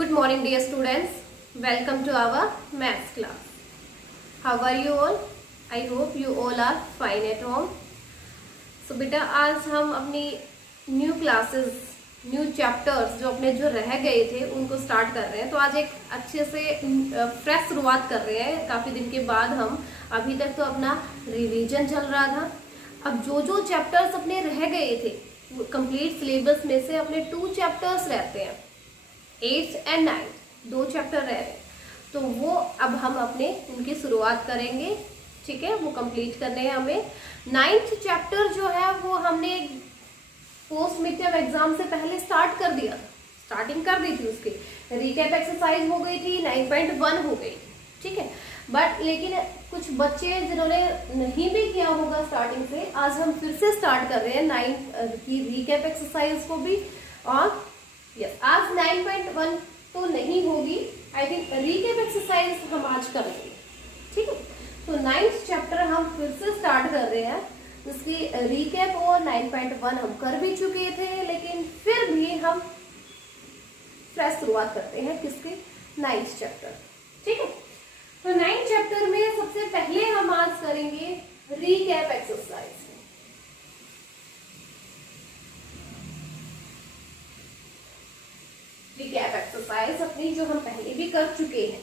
Good morning dear students. Welcome to our maths class. How are you all? I hope you all are fine at home. So बेटा आज हम अपनी new classes new chapters जो रह गए थे उनको स्टार्ट कर रहे हैं। तो आज एक अच्छे से फ्रेश शुरुआत कर रहे हैं। काफ़ी दिन के बाद हम अभी तक तो अपना रिवीजन चल रहा था। अब जो चैप्टर्स अपने रह गए थे कंप्लीट सिलेबस में से अपने 2 चैप्टर्स रहते हैं, 8th and 9th 2 चैप्टर रह रहे, तो वो अब हम अपने उनकी शुरुआत करेंगे। ठीक है, वो कंप्लीट करने हैं हमें। 9th चैप्टर जो है वो हमने पोस्ट मिड टर्म एग्जाम से पहले स्टार्ट कर दिया, स्टार्टिंग कर दी थी। उसकी रिकैप एक्सरसाइज हो गई थी, 9.1 हो गई। ठीक है, बट लेकिन कुछ बच्चे जिन्होंने नहीं भी किया होगा स्टार्टिंग से, आज हम फिर से स्टार्ट कर रहे हैं 9th की रिकैप एक्सरसाइज को भी। और यस, आज 9.1 तो नहीं होगी, आई थिंक रिकैप एक्सरसाइज हम आज करेंगे। ठीक है, तो 9th चैप्टर हम फिर से स्टार्ट कर रहे हैं, जिसकी रिकैप और 9.1 हम कर भी चुके थे, लेकिन फिर भी हम फ्रेश शुरुआत करते हैं किसके 9th चैप्टर। ठीक है, तो 9th चैप्टर में सबसे पहले हम आज करेंगे रिकैप एक्सरसाइज। रिकैप एक्सरसाइज अपनी जो हम पहले भी कर चुके हैं,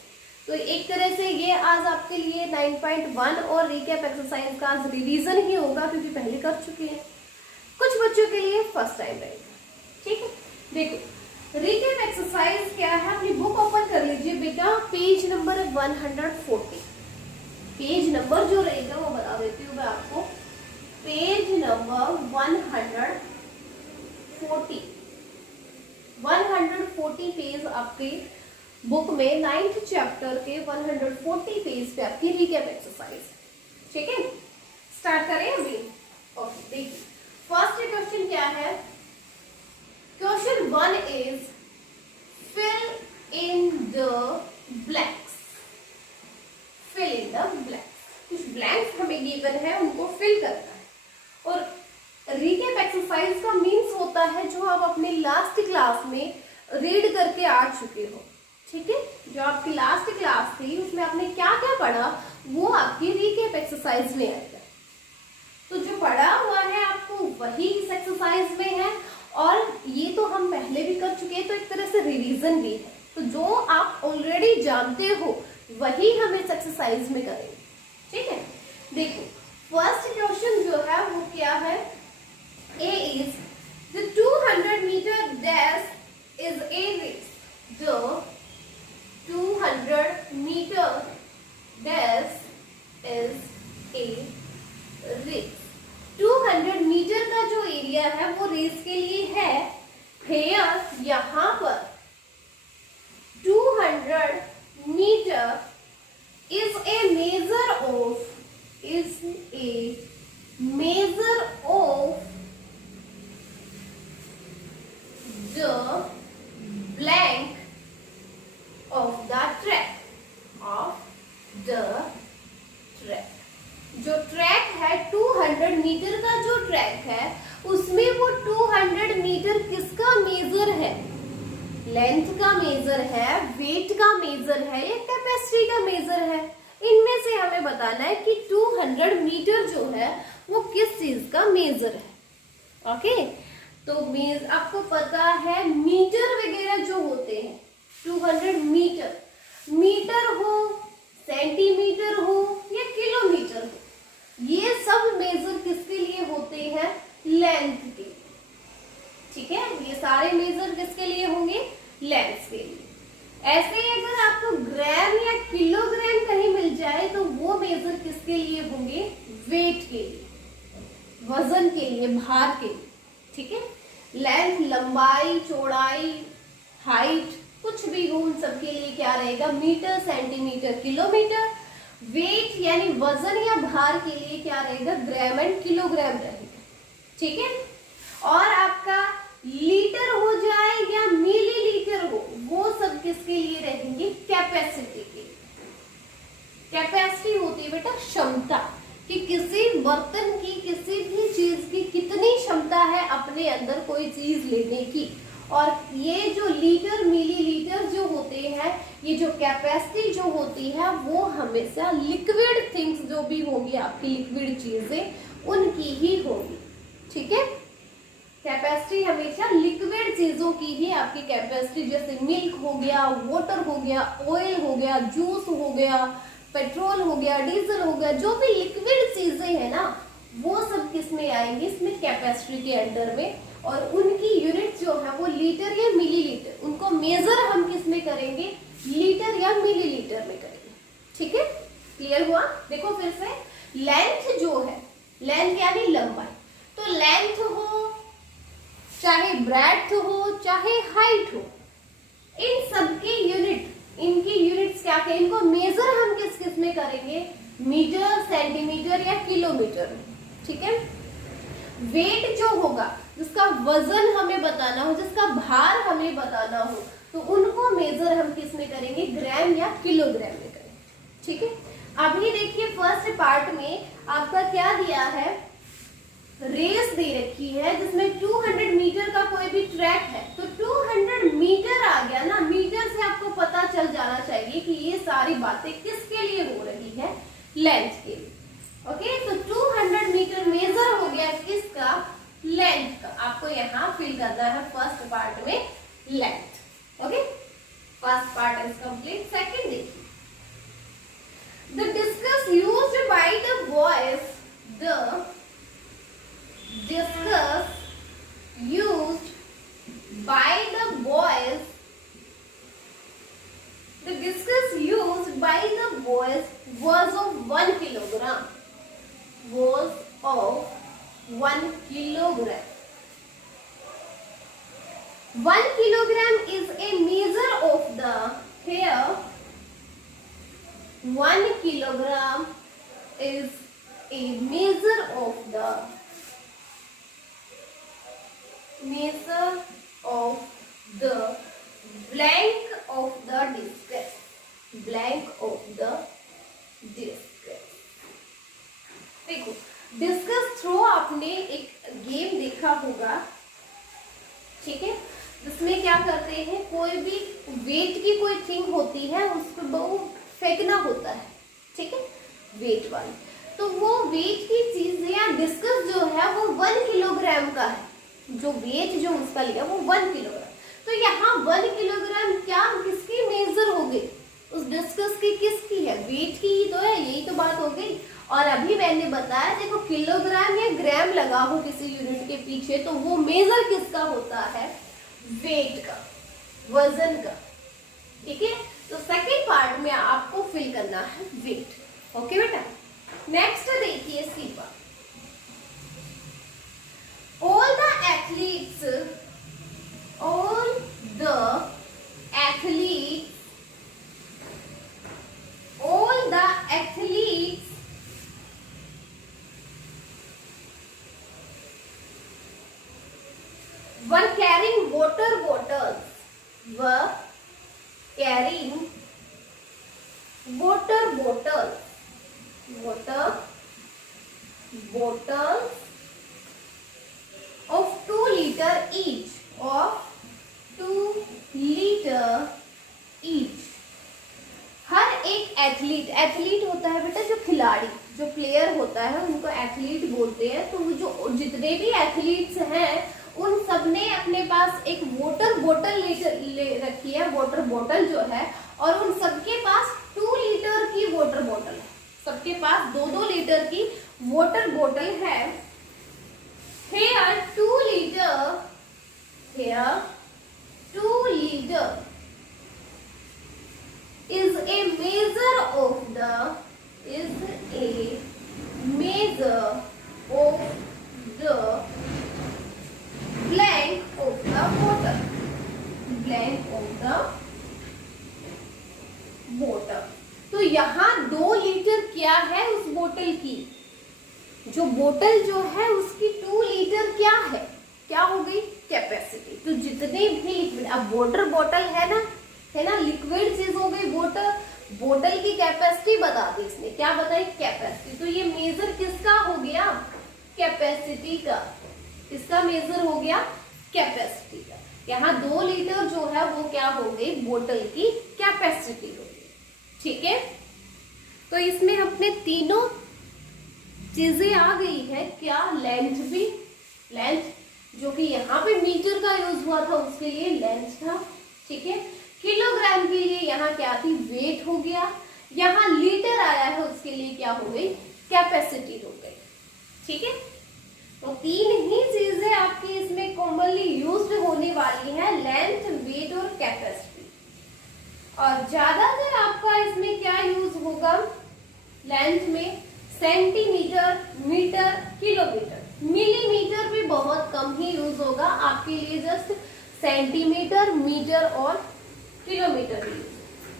तो एक तरह से ये आज आपके लिए 9.1 और रिकैप एक्सरसाइज का आज रिवीजन ही होगा, क्योंकि पहले कर चुके हैं। कुछ बच्चों के लिए फर्स्ट टाइम रहेगा। ठीक है, देखो रिकैप एक्सरसाइज क्या है, अपनी बुक ओपन कर लीजिए बेटा, पेज नंबर 140। पेज नंबर जो रहेगा वो बता देती हूँ मैं आपको, पेज नंबर 140 पेज आपके बुक में 9th चैप्टर के 140 पेज पे आपकी रिकैप एक्सरसाइज। ठीक है, स्टार्ट करें अभी। ओके, देखिए फर्स्ट क्वेश्चन क्या है। Question 1 is fill in the blanks. Fill in the blanks, कुछ ब्लैंक्स हमें गिवन है, उनको फिल करना है। और रिकैप एक्सरसाइज का मीन्स होता है जो आप अपने लास्ट क्लास में रीड करके आ चुके हो। ठीक है, जो आपकी लास्ट क्लास थी उसमें आपने क्या क्या पढ़ा वो आपकी रिकैप एक्सरसाइज में आएगा। तो जो पढ़ा हुआ है आपको वही इस एक्सरसाइज में है, और ये तो हम पहले भी कर चुके हैं, तो एक तरह से रिवीजन भी है। तो जो आप ऑलरेडी जानते हो वही हम इस एक्सरसाइज में करेंगे। ठीक है, देखो फर्स्ट क्वेश्चन जो है वो क्या है। A is the 200 meter dash is a race. The 200 meter dash is a race. 200 metre का जो एरिया है वो रेस के लिए है। Here यहाँ पर 200 metre is a measure of the blank of the track जो ट्रैक है 200 मीटर का जो ट्रैक है उसमें वो 200 मीटर किसका मेजर है, लेंथ का मेजर है, वेट का मेजर है या कैपेसिटी का मेजर है। इनमें से हमें बताना है कि 200 मीटर जो है वो किस चीज का मेजर है। ओके, तो आपको पता है मीटर वगैरह जो होते हैं, 200 मीटर हो, सेंटीमीटर हो या किलोमीटर हो, ये सब मेजर किसके लिए होते हैं, लेंथ के। ठीक है, ये सारे मेजर किसके लिए होंगे, लेंथ के लिए। ऐसे ही अगर आपको ग्राम या किलोग्राम कहीं मिल जाए तो वो मेजर किसके लिए होंगे, वेट के लिए, वजन के लिए, भार के लिए। ठीक है, लेंथ लंबाई, चौड़ाई, हाइट कुछ भी हो, उन सबके लिए क्या रहेगा, मीटर, सेंटीमीटर, किलोमीटर। वेट यानी वजन या भार के लिए क्या रहेगा, ग्राम एंड किलोग्राम रहेगा। ठीक है, और आपका लीटर हो जाए या मिलीलीटर हो, वो सब किसके लिए रहेंगे, कैपेसिटी के लिए। कैपेसिटी होती है बेटा क्षमता, कि किसी बर्तन की, किसी भी चीज की कितनी क्षमता है अपने अंदर कोई चीज लेने की। और ये जो लीटर मिलीलीटर जो ये जो कैपेसिटी जो होती है वो हमेशा लिक्विड थिंग्स जो भी होगी आपकी लिक्विड चीजें उनकी ही होगी, ठीक है। कैपेसिटी हमेशा लिक्विड चीजों की ही आपकी कैपेसिटी, जैसे मिल्क हो गया, वाटर हो गया, ऑयल हो गया, जूस हो गया, पेट्रोल हो गया, डीजल हो गया, जो भी लिक्विड चीजें है ना वो सब किस में आएंगी, इसमें कैपेसिटी के अंडर में। और उनकी यूनिट जो है वो लीटर या मिलीलीटर, उनको मेजर हम किस में करेंगे, लीटर या मिलीलीटर में करेंगे, ठीक है। क्लियर हुआ? देखो फिर से, लेंथ जो है, लेंथ यानी लंबाई, तो लेंथ हो चाहे ब्रेड्थ हो चाहे हाइट हो, इन सबकी यूनिट, इनकी यूनिट्स क्या क्या, इनको मेजर हम किस किस में करेंगे, मीटर, सेंटीमीटर या किलोमीटर में, ठीक है। वेट जो होगा, जिसका वजन हमें बताना हो, जिसका भार हमें बताना हो, तो उनको मेजर हम किस में करेंगे, ग्राम या किलोग्राम में करेंगे, ठीक है। अभी देखिए फर्स्ट पार्ट में आपका क्या दिया है, रेस दे रखी है जिसमें 200 मीटर का कोई भी ट्रैक है, तो 200 मीटर आ गया ना, मीटर से आपको पता चल जाना चाहिए कि ये सारी बातें किसके लिए हो रही है, लेंथ के लिए, ओके। तो 200 मीटर मेजर हो गया किसका, लेंथ का। आपको यहाँ फिल करना है फर्स्ट पार्ट में length, okay. First part is complete. Second देखिए, the discus used by the boys, द discus used by the boys, the discus used by the boys was of 1 kilogram, was of 1 kilogram. 1 kilogram is a measure of the, here 1 kilogram is a measure of the, measure of the blank of the discus, blank of the discus। देखो discus throw आपने एक game देखा होगा, ठीक है, जिसमें क्या करते हैं, कोई भी वेट की कोई थिंग होती है उसको वो फेंकना होता है, ठीक है, वेट वाली, तो वो वेट की चीज या डिस्कस जो है वो 1 किलोग्राम का है, जो वेट जो उसका लिया वो 1 किलोग्राम। तो यहाँ 1 किलोग्राम क्या किसकी मेजर हो गई, उस डिस्कस की किसकी है, वेट की ही तो है, यही तो बात हो गई। और अभी मैंने बताया देखो किलोग्राम या ग्राम लगा हो किसी यूनिट के पीछे तो वो मेजर किसका होता है, वेट का, वजन का, ठीक है। तो सेकेंड पार्ट में आपको फिल करना है वेट, ओके बेटा। नेक्स्ट देखिए C part, all the athletes were carrying water bottles, were carrying water bottles of 2 liter each, of 2 liter each। हर एक एथलीट, एथलीट होता है बेटा जो खिलाड़ी, जो प्लेयर होता है उनको एथलीट बोलते हैं। तो जो जितने भी एथलीट्स हैं उन सब ने अपने पास एक वाटर बोतल ले रखी है, वाटर बोतल जो है, और उन सबके पास 2 लीटर की वाटर बोतल है, सबके पास 2-2 लीटर की वाटर बोतल है। Here 2 liter, here 2 liter is a measure of the, is a measure of the blank of the water, blank of the water। तो यहाँ 2 लीटर क्या है उस बोतल की, जो बोतल जो है उसकी 2 लीटर क्या है, क्या हो गई, कैपेसिटी। तो जितने भी लिक्विड, अब वाटर बोतल है ना, लिक्विड चीज हो गई वाटर, बोतल की कैपेसिटी बता दी इसने, क्या बताई, कैपेसिटी। तो ये मेजर किसका हो गया, कैपेसिटी का, किसका मेजर हो गया, कैपेसिटी का। यहाँ 2 लीटर जो है वो क्या हो गई, बोतल की कैपेसिटी हो गई। ठीक है, तो इसमें अपने तीनों चीजें आ गई है। क्या, लेंथ भी, लेंथ जो कि यहाँ पे मीटर का यूज हुआ था उसके लिए लेंथ था। ठीक है, किलोग्राम के लिए यहाँ क्या थी, वेट हो गया। यहाँ लीटर आया है उसके लिए क्या हो गई, कैपेसिटी हो गई। ठीक है, तो 3 ही चीजें आपकी इसमें कॉमनली यूज्ड होने वाली है, लेंथ, वेट और कैपेसिटी। और ज्यादातर आपका इसमें क्या यूज होगा, लेंथ में सेंटीमीटर, मीटर, किलोमीटर, मिलीमीटर भी बहुत कम ही यूज होगा आपके लिए, जस्ट सेंटीमीटर, मीटर और किलोमीटर यूज।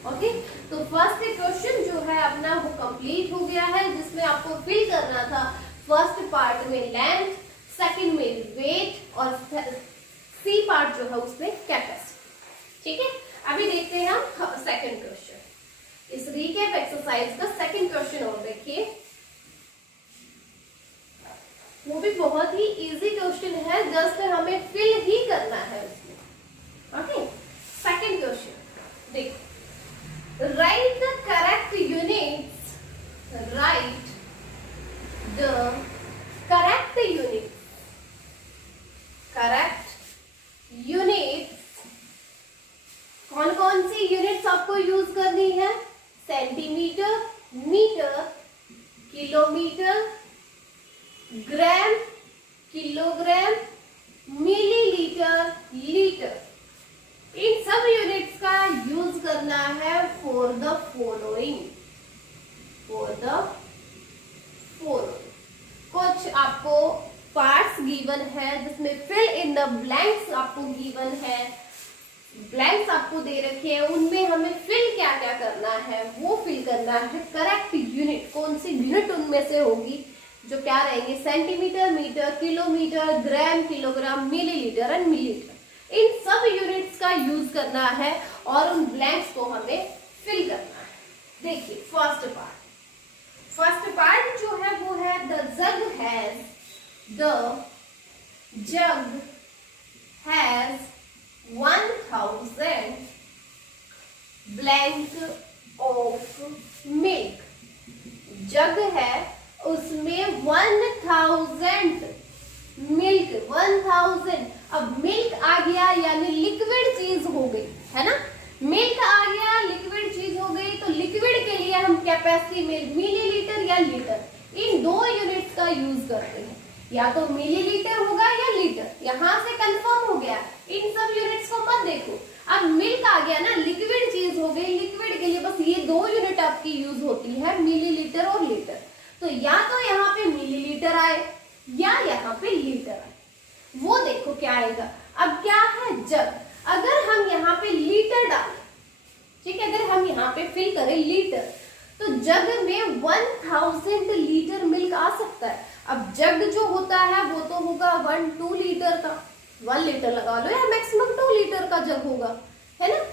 ओके, तो फर्स्ट क्वेश्चन जो है अपना वो कंप्लीट हो गया है, जिसमें आपको फिल करना था फर्स्ट पार्ट में लेंथ, सेकंड में वेट और सी पार्ट जो है उसमें कैपेसिटी। ठीक है, अभी देखते हैं हम सेकंड क्वेश्चन। इस रीकैप एक्सरसाइज का सेकंड क्वेश्चन और देखिए, वो भी बहुत ही इजी क्वेश्चन है, जस्ट हमें फिल ही करना है उसमें। ओके, सेकंड क्वेश्चन देखो, right the correct units, right the correct units, correct units, कौन कौन सी यूनिट्स आपको यूज करनी है, centimetre, metre, kilometre, gram, kilogram, millilitre, litre, इन सब यूनिट्स का यूज करना है for the following, for the following. कुछ आपको पार्ट्स गिवन है जिसमें फिल इन द ब्लैंक्स आपको गिवन है, ब्लैंक्स आपको दे रखे हैं, उनमें हमें फिल क्या क्या करना है, वो फिल करना है। करेक्ट यूनिट, कौन सी यूनिट उनमें से होगी जो क्या रहेंगे, centimetre, metre, kilometre, gram, kilogram, millilitre and millilitre, इन सब यूनिट्स का यूज करना है और उन ब्लैंक्स को हमें फिल करना है। देखिए फर्स्ट पार्ट, फर्स्ट पार्ट जो है वो है the jug has, the jug has 1000 blank of milk. Jug है उसमें 1000 मिल्क, 1000। अब मिल्क आ गया यानी लिक्विड चीज हो गई है ना, मिल्क आ गया लिक्विड चीज हो गई, तो लिक्विड के लिए हम कैपेसिटी में मिलीलीटर या लीटर, इन 2 यूनिट्स का यूज करते हैं। या तो मिलीलीटर होगा या लीटर, यहां से कंफर्म हो गया, इन सब यूनिट्स को मत देखो। अब मिल्क आ गया ना, लिक्विड चीज हो गई, लिक्विड के लिए बस ये 2 यूनिट आपकी यूज होती है, मिलीलीटर और लीटर। तो या तो यहाँ पे मिलीलीटर आए या यहाँ पे लीटर आए, वो देखो क्या आएगा। अब क्या है जग, अगर हम यहाँ पे लीटर डालें, ठीक है, अगर हम यहाँ पे फिल करें लीटर, तो जग में 1000 लीटर मिल्क आ सकता है। अब जग जो होता है वो तो होगा 1-2 लीटर का, 1 लीटर लगा लो या मैक्सिमम 2 लीटर का जग होगा, है ना।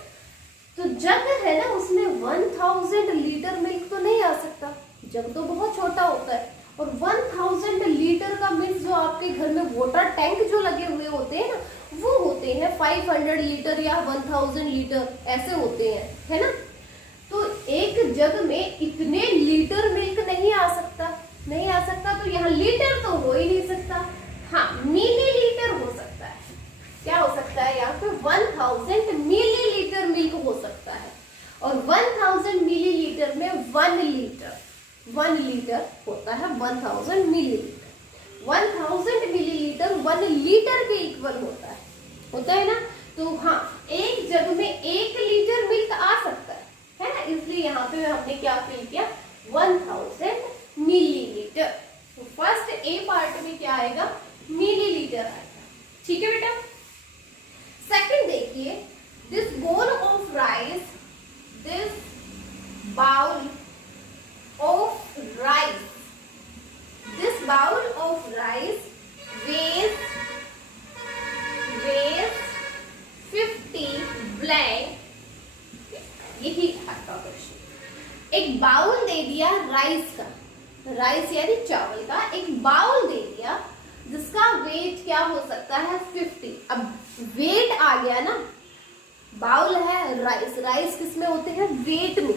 तो जग है ना, उसमें 1000 लीटर मिल्क तो नहीं आ सकता, जग तो बहुत छोटा होता है। और 1000 लीटर का मिल्क, जो आपके घर में वाटर टैंक जो लगे हुए होते हैं ना, वो होते हैं 500 लीटर या 1000 लीटर ऐसे होते हैं, है ना। तो एक जग में इतने लीटर मिल्क नहीं आ सकता, नहीं आ सकता, तो यहाँ लीटर तो हो ही नहीं सकता। हाँ, मिलीलीटर हो सकता है। क्या हो सकता है यहाँ पे, 1000 मिलीलीटर मिल्क हो सकता है। और 1000 मिलीलीटर में 1 लीटर, 1 लीटर होता है 1000 मिलीलीटर। 1000 मिलीलीटर 1 लीटर के इक्वल होता है ना। तो हाँ, एक जग में 1 लीटर मिल्क आ सकता है ना। इसलिए यहाँ पे हमने क्या फिल किया, 1000 मिलीलीटर। तो फर्स्ट ए पार्ट में क्या आएगा, मिलीलीटर आएगा। ठीक है बेटा। सेकंड देखिए, this bowl of rice, this bowl of rice, this bowl of rice weighs 50 blank। यही आपका क्वेश्चन। एक बाउल दे दिया राइस का, राइस यानी चावल का एक बाउल दे दिया, जिसका वेट क्या हो सकता है 50। अब वेट आ गया ना, बाउल है राइस, राइस किस में होते हैं, वेट में,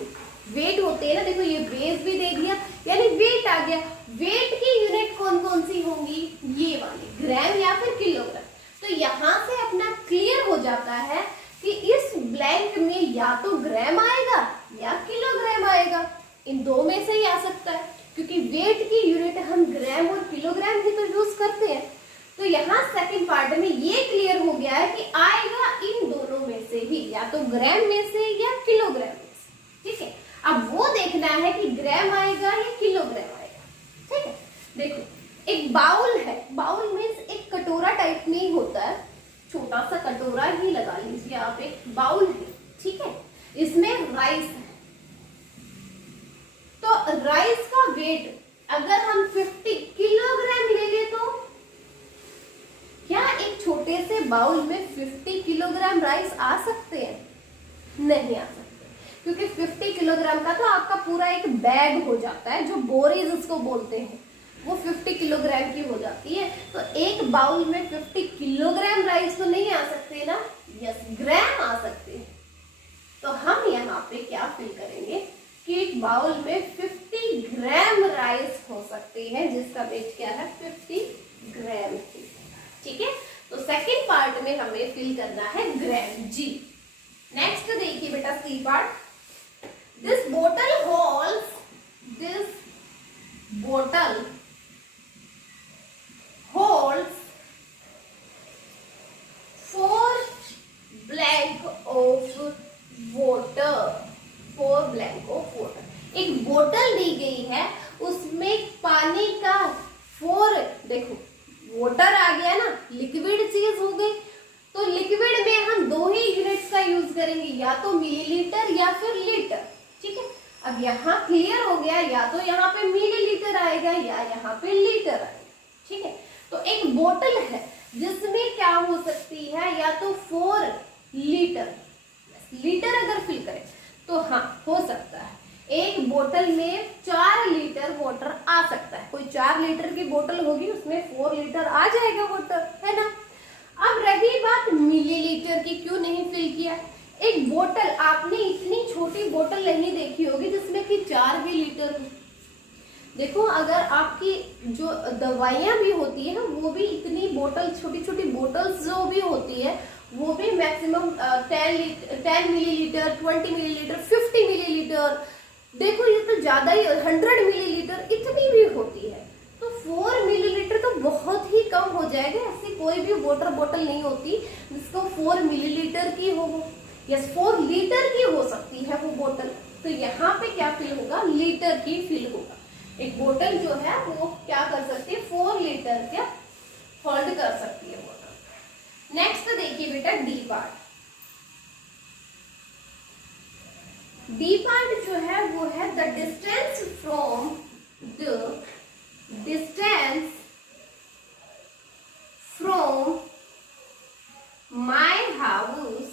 वेट होते हैं ना, देखो ये बेस भी दे दिया, यानी वेट आ गया। वेट की यूनिट कौन कौन सी होंगी, ये वाली, ग्राम या फिर किलोग्राम। तो यहां से अपना क्लियर हो जाता है कि इस ब्लैंक में या तो ग्राम आएगा या किलोग्राम आएगा, इन दो में से ही आ सकता है, क्योंकि वेट की यूनिट हम ग्राम और किलोग्राम ही तो यूज करते हैं। तो यहाँ सेकंड पार्ट में ये क्लियर हो गया है कि आएगा इन दोनों में से ही, या तो ग्राम में से या किलोग्राम में से। ठीक है, अब वो देखना है कि ग्राम आएगा या किलोग्राम आएगा। ठीक है, देखो एक बाउल है, बाउल में एक कटोरा टाइप में ही होता है, छोटा सा कटोरा ही लगा लीजिए आप, एक बाउल है। ठीक है, इसमें राइस है, तो राइस का वेट अगर हम 50 किलोग्राम ले ले तो क्या एक छोटे से बाउल में 50 किलोग्राम राइस आ सकते हैं, नहीं आ सकते, क्योंकि 50 किलोग्राम का तो आपका पूरा एक बैग हो जाता है, जो बोरीज इसको बोलते हैं, वो 50 किलोग्राम की हो जाती है। तो एक बाउल में 50 किलोग्राम राइस तो नहीं आ सकते ना, यस ग्राम आ सकते हैं। तो हम यहाँ पे क्या फिल करेंगे कि एक बाउल में 50 ग्राम राइस हो सकते हैं, जिसका वेट क्या है 50 ग्राम। ठीक है, तो सेकंड पार्ट में हमें फिल करना है ग्राम, जी। नेक्स्ट देखिए बेटा C part, this bottle holds, this bottle holds 4 blank of water, 4 blank of water। एक बोतल दी गई है, उसमें पानी का 4, देखो वाटर आ गया ना, लिक्विड चीज हो गई, तो लिक्विड में हम दो ही यूनिट्स का यूज करेंगे, या तो मिलीलीटर या फिर लीटर। ठीक है, अब यहाँ क्लियर हो गया, या तो यहाँ पे मिलीलीटर आएगा या यहाँ पे लीटर आएगा। ठीक है, तो एक बोतल है जिसमें क्या हो सकती है, या तो 4 लीटर, लीटर अगर फिल करें तो हाँ हो सकता है, एक बोतल में 4 लीटर वाटर आ सकता है। कोई 4 लीटर की बोतल होगी, उसमें 4 लीटर आ जाएगा वाटर, है ना। अब रही बात मिलीलीटर की, क्यों नहीं फिल किया, एक बोतल, आपने इतनी छोटी बोतल नहीं देखी होगी जिसमें कि 4 भी लीटर हो। देखो अगर आपकी जो दवाइयां भी होती है ना, वो भी इतनी बोतल, छोटी छोटी बोतल्स जो भी होती है, वो भी मैक्सिमम 10 मिलीलीटर, 20 मिलीलीटर, 50 मिलीलीटर, देखो ये तो ज्यादा ही, 100 मिलीलीटर इतनी भी होती है। तो 4 मिलीलीटर तो बहुत ही कम हो जाएगा, ऐसी कोई भी वाटर बोतल नहीं होती जिसको 4 मिलीलीटर की हो, यस 4 लीटर की हो सकती है वो बोतल। तो यहाँ पे क्या फिल होगा, लीटर की फिल होगा। एक बोतल जो है वो क्या कर सकती है, 4 लीटर का होल्ड कर सकती है बोतल। नेक्स्ट देखिए बेटा डी पार्ट, डी पार्ट जो है वो है the distance from, the distance from my house,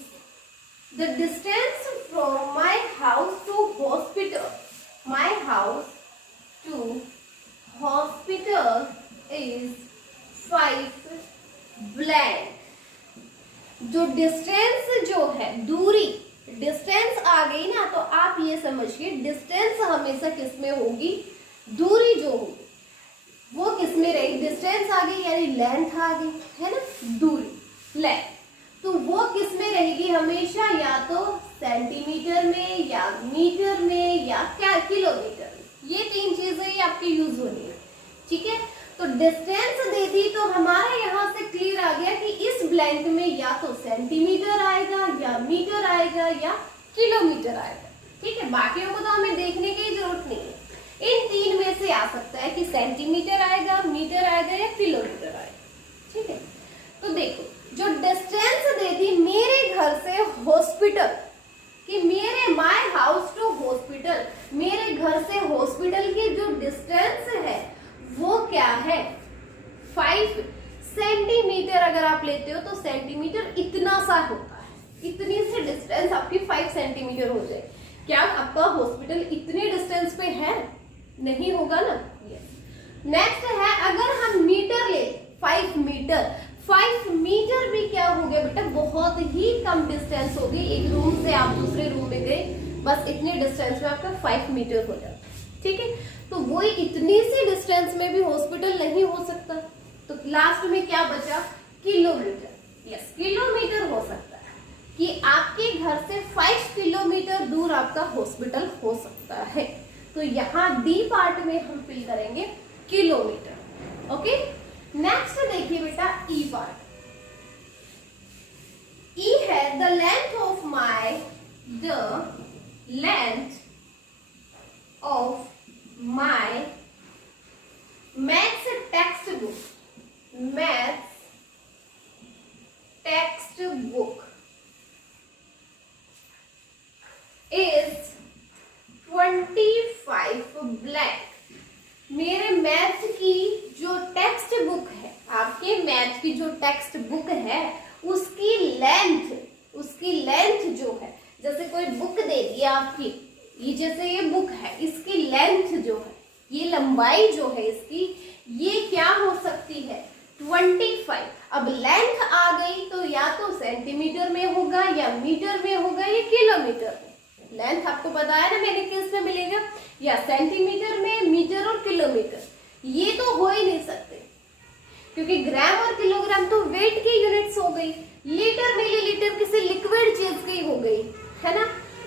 the distance from my house to hospital, my house to hospital is 5 blank। जो डिस्टेंस जो है, दूरी, डिस्टेंस आ गई ना, तो आप ये समझिए डिस्टेंस हमेशा किस में होगी, दूरी जो होगी वो किस में रहेगी, डिस्टेंस आ गई यानी लेंथ आ गई, है ना, दूरी लेंथ, तो वो किस में रहेगी हमेशा, या तो सेंटीमीटर में या मीटर में या क्या किलोमीटर में, ये 3 चीजें ही आपकी यूज होनी है। ठीक है, तो डिस्टेंस दे दी तो हमारा यहाँ से क्लियर आ गया कि इस ब्लैंक में या तो सेंटीमीटर आएगा या मीटर आएगा या किलोमीटर आएगा। ठीक है, बाकियों को तो हमें देखने की जरूरत नहीं है, इन 3 में से आ सकता है कि सेंटीमीटर आएगा, मीटर आएगा या किलोमीटर आएगा। ठीक है, तो देखो जो डिस्टेंस दे दी मेरे घर से हॉस्पिटल, कि मेरे माय हाउस टू हॉस्पिटल, मेरे घर से हॉस्पिटल की जो डिस्टेंस है वो क्या है 5 सेंटीमीटर। अगर आप लेते हो तो सेंटीमीटर इतना सा होता है, इतनी से डिस्टेंस आपकी 5 सेंटीमीटर हो जाए। क्या आपका हॉस्पिटल इतने डिस्टेंस पे है, नहीं होगा ना। नेक्स्ट है अगर हम मीटर ले, 5 मीटर, 5 मीटर भी क्या हो गया बेटा, बहुत ही कम डिस्टेंस हो गई। एक रूम से आप दूसरे रूम में गए, बस इतने डिस्टेंस में आपका 5 मीटर हो जाता है। ठीक है, तो वही इतनी सी डिस्टेंस में भी हॉस्पिटल नहीं हो सकता, तो लास्ट में क्या बचा, किलोमीटर। यस, किलोमीटर हो सकता है कि आपके घर से 5 किलोमीटर दूर आपका हॉस्पिटल हो सकता है। तो यहाँ डी पार्ट में हम फिल करेंगे किलोमीटर। ओके, नेक्स्ट देखिए बेटा ई पार्ट। ई है the length of my maths text book is 25 blank. मेरे मैथ्स की जो टेक्स्ट बुक है, आपके मैथ्स की जो टेक्स्ट बुक है, उसकी लेंथ जो है, जैसे कोई बुक दे दिया आपकी, ये जैसे ये बुक है, इसकी लेंथ जो है, ये लंबाई जो है इसकी, ये क्या हो सकती है, 25। अब लेंथ आ गई तो या तो सेंटीमीटर में होगा या मीटर में होगा या किलोमीटर में। लेंथ आपको पता है ना मैंने किस में मिलेगा, या सेंटीमीटर में, मीटर और किलोमीटर। ये तो हो ही नहीं सकते, क्योंकि ग्राम और किलोग्राम तो वेट की यूनिट्स हो गई, लीटर मिलीलीटर किसी लिक्विड चीज की हो गई, है ना।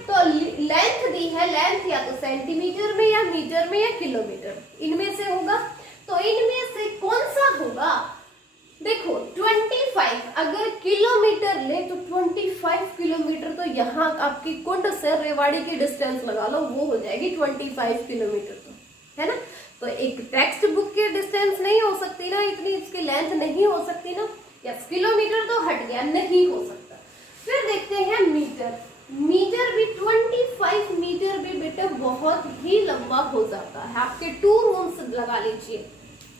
तो लेंथ दी है, लेंथ या तो सेंटीमीटर में या मीटर में या किलोमीटर, इनमें से होगा। तो इनमें से कौन सा होगा, देखो 25 अगर किलोमीटर ले तो 25 किलोमीटर, तो यहाँ आपकी कुंड से रेवाड़ी की डिस्टेंस लगा लो, वो हो जाएगी 25 किलोमीटर, तो है ना। तो एक टेक्स्ट बुक की डिस्टेंस नहीं हो सकती ना इतनी, इसकी लेंथ नहीं हो सकती ना। यस, किलोमीटर तो हट गया, नहीं हो सकता। फिर देखते हैं मीटर। मीटर भी 25 मीटर भी बेटा बहुत ही लंबा हो जाता है। आपके 2 रूम्स लगा लीजिए,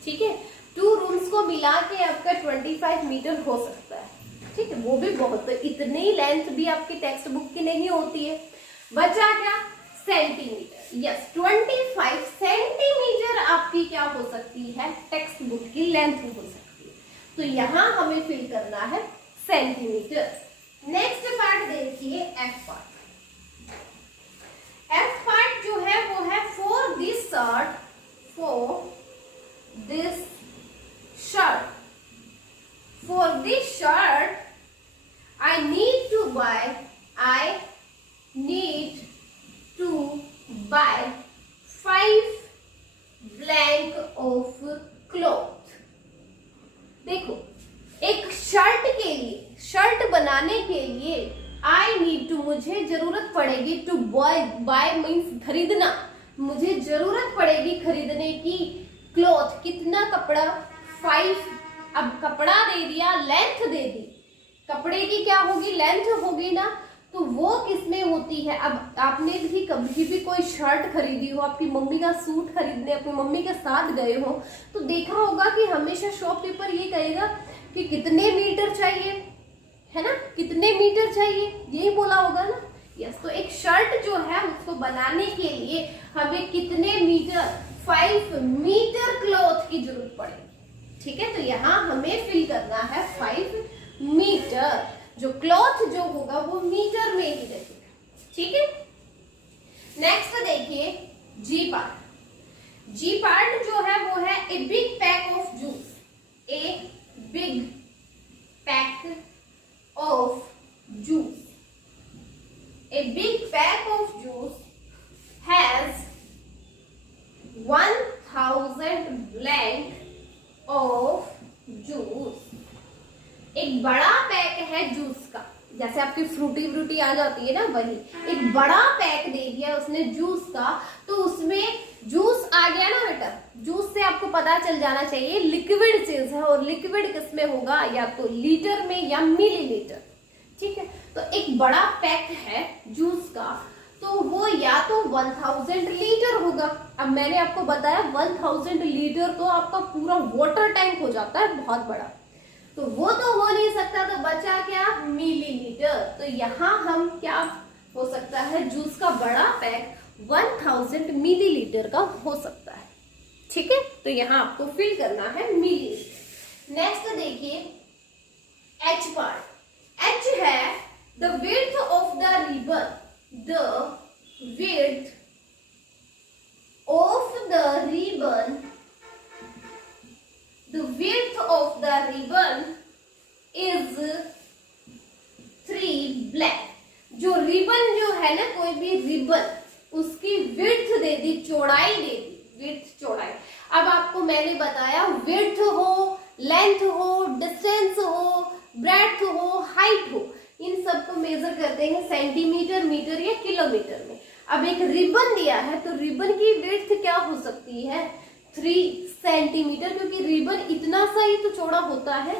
ठीक है, 2 रूम्स को मिला के आपका 25 मीटर हो सकता है। ठीक है, वो भी बहुत, इतनी लेंथ भी आपकी टेक्स्ट बुक की नहीं होती है। बचा क्या, सेंटीमीटर। यस, 25 सेंटीमीटर आपकी क्या हो सकती है, टेक्स्ट बुक की लेंथ हो सकती है। तो यहां हमें फिल करना है सेंटीमीटर। नेक्स्ट पार्ट देखिए एफ पार्ट। एफ पार्ट जो है वो है for this shirt I need to buy 5 blank of cloth। देखो, एक शर्ट के लिए, शर्ट बनाने के लिए I need to, मुझे जरूरत पड़ेगी, to buy means खरीदना, मुझे जरूरत पड़ेगी खरीदने की, क्लॉथ कितना कपड़ा, 5। अब कपड़ा दे दिया, लेंथ दे दी, कपड़े की क्या होगी, लेंथ होगी ना, तो वो किसमें होती है। अब आपने भी कभी भी कोई शर्ट खरीदी हो, आपकी मम्मी का सूट खरीदने अपनी मम्मी के साथ गए हो, तो देखा होगा कि हमेशा शॉपकीपर ये कहेगा कि कितने मीटर चाहिए, है ना, कितने मीटर चाहिए, यही बोला होगा ना। यस, तो एक शर्ट जो है उसको बनाने के लिए हमें कितने मीटर, 5 मीटर क्लॉथ की जरूरत पड़ेगी। ठीक है, तो यहाँ हमें फिल करना है 5 मीटर, जो क्लॉथ जो होगा वो मीटर में ही रहेगा। ठीक है, नेक्स्ट देखिए जी पार्ट। जी पार्ट जो है वो है a big pack of juice. A big pack of juice, a big pack of juice has 1000 blank of juice। एक बड़ा पैक है जूस का, जैसे आपकी फ्रूटी आ जाती है ना, वही एक बड़ा पैक दे दिया उसने जूस का, तो उसमें जूस आ गया ना बेटा। जूस से आपको पता चल जाना चाहिए लिक्विड चीज है, और लिक्विड किसमें होगा, या तो लीटर में या मिलीलीटर। ठीक है, तो एक बड़ा पैक है जूस का, तो वो या तो 1000 लीटर होगा। अब मैंने आपको बताया 1000 लीटर तो आपका पूरा वाटर टैंक हो जाता है, बहुत बड़ा, तो वो तो हो नहीं सकता, तो बचा क्या, मिलीलीटर। तो यहाँ हम क्या हो सकता है, जूस का बड़ा पैक 1000 मिलीलीटर का हो सकता है। ठीक है, तो यहाँ आपको फिल करना है मिलीलीटर। नेक्स्ट देखिए the width of the ribbon, the width of the ribbon is 3 black। जो रिबन जो है ना, कोई भी रिबन, उसकी विड्थ दे दी, चौड़ाई दे दी, विड्थ चौड़ाई। अब आपको मैंने बताया विड्थ हो, लेंथ हो, डिस्टेंस हो, ब्रेड्थ हो, हाइट हो, इन सबको मेजर करते हैं सेंटीमीटर, मीटर या किलोमीटर में। अब एक रिबन दिया है तो रिबन की विड्थ क्या हो सकती है? 3 सेंटीमीटर, क्योंकि रिबन इतना सा ही तो चौड़ा होता है।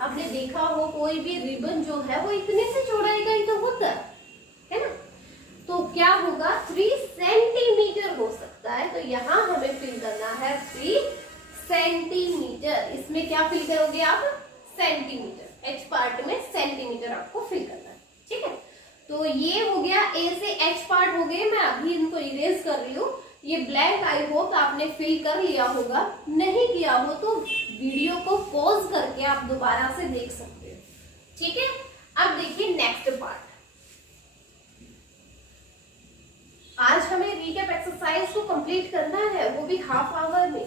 आपने देखा हो कोई भी रिबन जो है वो इतने से चौड़ाई का ही तो होता है ना। तो क्या होगा? 3 सेंटीमीटर हो सकता है। तो यहाँ हमें फिल करना है 3 सेंटीमीटर। इसमें क्या फिल करोगे आप? सेंटीमीटर। एच पार्ट में सेंटीमीटर आपको फिल करना है, ठीक है। तो ये हो गया, ए से एच पार्ट हो गए। मैं अभी इनको इरेज कर रही हूँ। ये ब्लैंक आई होप आपने फिल कर लिया होगा। नहीं किया हो तो वीडियो को पॉज करके आप दोबारा से देख सकते हो, ठीक है। अब देखिए नेक्स्ट पार्ट। आज हमें रीकैप एक्सरसाइज को कंप्लीट करना है, वो भी हाफ आवर में।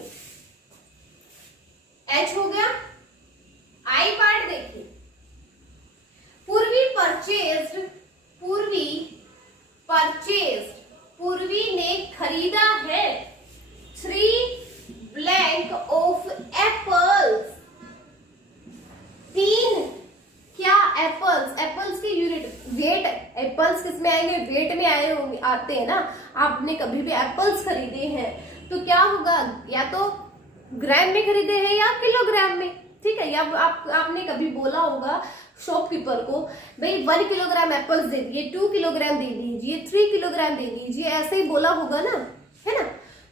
एच हो गया। आई पार्ट देखिए, पूर्वी ने खरीदा है 3 ब्लैंक ऑफ एप्पल्स। 3 क्या? एप्पल्स। एप्पल्स की यूनिट वेट। एप्पल्स किसमें आएंगे? वेट में आए होंगे, आते हैं ना। आपने कभी भी एप्पल्स खरीदे हैं तो क्या होगा? या तो ग्राम में खरीदे हैं या किलोग्राम में, ठीक है। या आपने कभी बोला होगा शॉपकीपर को, भाई 1 किलोग्राम एप्पल्स दे दीजिए, 2 किलोग्राम दे दीजिए, 3 किलोग्राम दे दीजिए, ऐसे ही बोला होगा ना, है ना।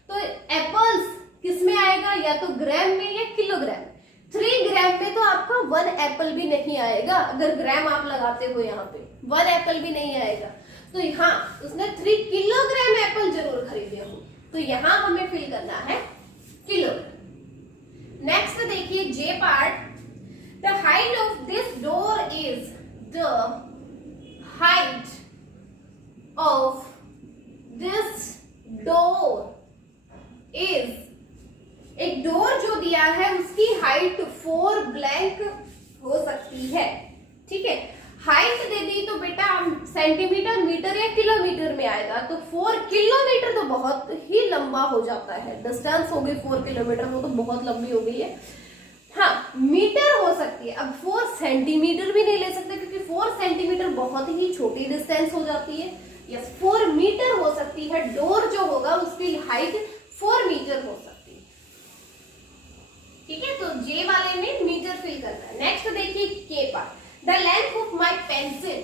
तो एप्पल्स किसमें आएगा? या तो ग्राम में या किलोग्राम। 3 ग्राम में तो आपका 1 एप्पल भी नहीं आएगा। अगर ग्राम आप लगाते हो यहाँ पे 1 एप्पल भी नहीं आएगा। तो यहाँ उसने 3 किलोग्राम एप्पल जरूर खरीदे हो। तो यहाँ हमें फिल करना है किलोग्राम। नेक्स्ट देखिए जे part. The height of this door is the height of this door is। एक डोर जो दिया है उसकी हाइट 4 ब्लैंक हो सकती है, ठीक है। हाइट दे दी तो बेटा सेंटीमीटर, मीटर या किलोमीटर में आएगा। तो 4 किलोमीटर तो बहुत ही लंबा हो जाता है। डिस्टेंस हो गई 4 किलोमीटर, वो तो बहुत लंबी हो गई है। हाँ, मीटर हो सकती है। अब 4 सेंटीमीटर भी नहीं ले सकते क्योंकि 4 सेंटीमीटर बहुत ही छोटी डिस्टेंस हो जाती है। यस, 4 मीटर हो सकती है। डोर जो होगा उसकी हाइट 4 मीटर हो सकती है, ठीक है। तो जे वाले में मीटर फिल करना है। नेक्स्ट देखिए के part. The length of my pencil,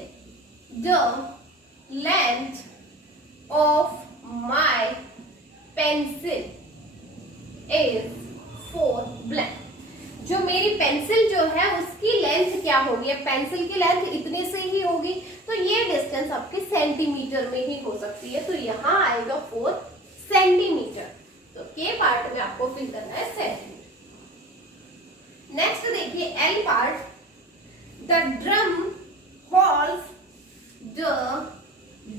the length of my pencil is 4 blank. जो मेरी पेंसिल जो है उसकी लेंथ क्या होगी? पेंसिल की लेंथ इतने से ही होगी, तो ये डिस्टेंस आपकी सेंटीमीटर में ही हो सकती है। तो यहाँ आएगा 4 सेंटीमीटर। तो के पार्ट में आपको फिल करना है सेंटीमीटर। नेक्स्ट देखिए L part. The drum holds, the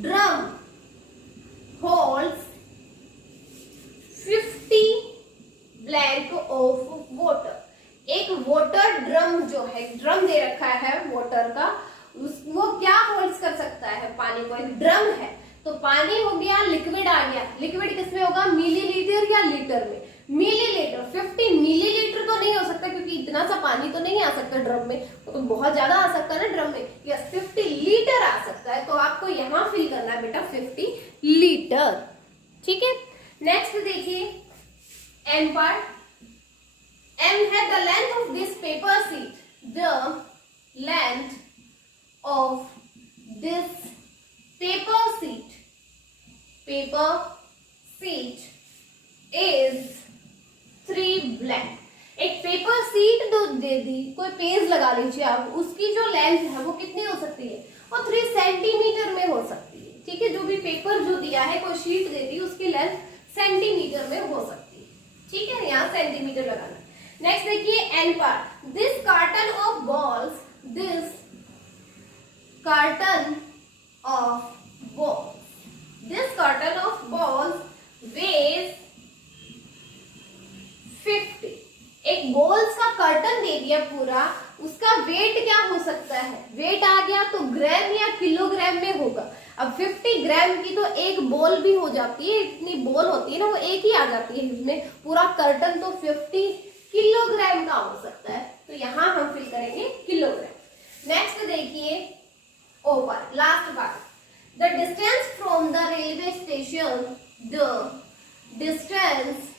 drum holds 50 blank of water. एक वाटर ड्रम जो है, ड्रम दे रखा है वाटर का, वो क्या होल्ड कर सकता है? पानी को। एक ड्रम है तो पानी हो गया, लिक्विड आ गया। लिक्विड किसमें होगा? मिलीलीटर या लीटर में। मिलीलीटर 50 मिलीलीटर तो नहीं हो सकता क्योंकि इतना सा पानी तो नहीं आ सकता ड्रम में, तो बहुत ज्यादा आ सकता है ना ड्रम में। यस, 50 लीटर आ सकता है। तो आपको यहाँ फिल करना है बेटा 50 लीटर, ठीक है। नेक्स्ट देखिए एम पार्ट। M है the length of this paper sheet. The length of this paper sheet is 3 blank। एक पेपर सीट तो दे दी, कोई पेज लगा लीजिए आप, उसकी जो लेंथ है वो कितनी हो सकती है? वो 3 सेंटीमीटर में हो सकती है, ठीक है। जो भी पेपर जो दिया है, कोई शीट दे दी, उसकी लेंथ सेंटीमीटर में हो सकती है, ठीक है। यहाँ सेंटीमीटर लगाना। नेक्स्ट देखिए N part. This carton of balls, this carton of balls इसका वेट क्या हो सकता है, वेट आ गया तो ग्राम या किलोग्राम में होगा। अब 50 ग्राम की तो एक बॉल भी हो जाती है, इतनी बॉल होती है ना, वो एक ही आ जाती है इसमें, पूरा कर्टन तो 50 किलोग्राम का हो सकता है, तो यहां हम फिल करेंगे किलोग्राम। नेक्स्ट देखिए ऊपर last part, the distance from the railway station, the distance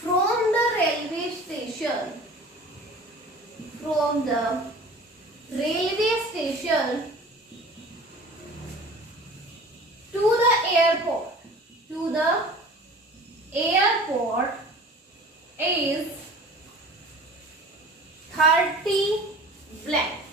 from the railway station, from the railway station to the airport, to the airport is 30 blank.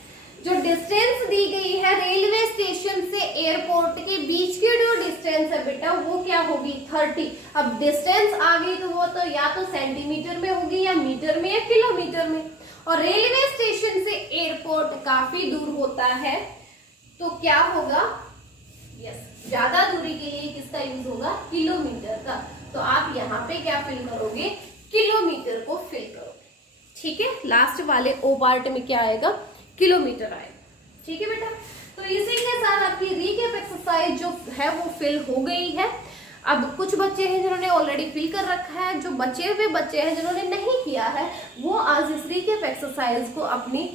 जो डिस्टेंस दी गई है रेलवे स्टेशन से airport के बीच की जो distance है बेटा वो क्या होगी 30। अब डिस्टेंस आ गई तो वो तो या तो सेंटीमीटर में होगी या मीटर में या किलोमीटर में, और रेलवे स्टेशन से एयरपोर्ट काफी दूर होता है तो क्या होगा, यस ज्यादा दूरी के लिए किसका यूज होगा, किलोमीटर का। तो आप यहाँ पे क्या फिल करोगे, किलोमीटर को फिल करोगे, ठीक है। लास्ट वाले ओ पार्ट में क्या आएगा, किलोमीटर आएगा, ठीक है बेटा। तो इसी के साथ आपकी रीकैप एक्सरसाइज जो है वो फिल हो गई है। अब कुछ बच्चे हैं जिन्होंने ऑलरेडी फिल कर रखा है, जो बचे हुए बच्चे हैं जिन्होंने नहीं किया है वो आज इस रीकैप एक्सरसाइज को अपनी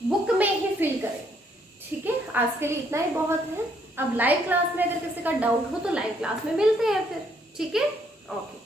बुक में ही फिल करेंगे, ठीक है। आज के लिए इतना ही बहुत है। अब लाइव क्लास में अगर किसी का डाउट हो तो लाइव क्लास में मिलते हैं फिर, ठीक है, ओके।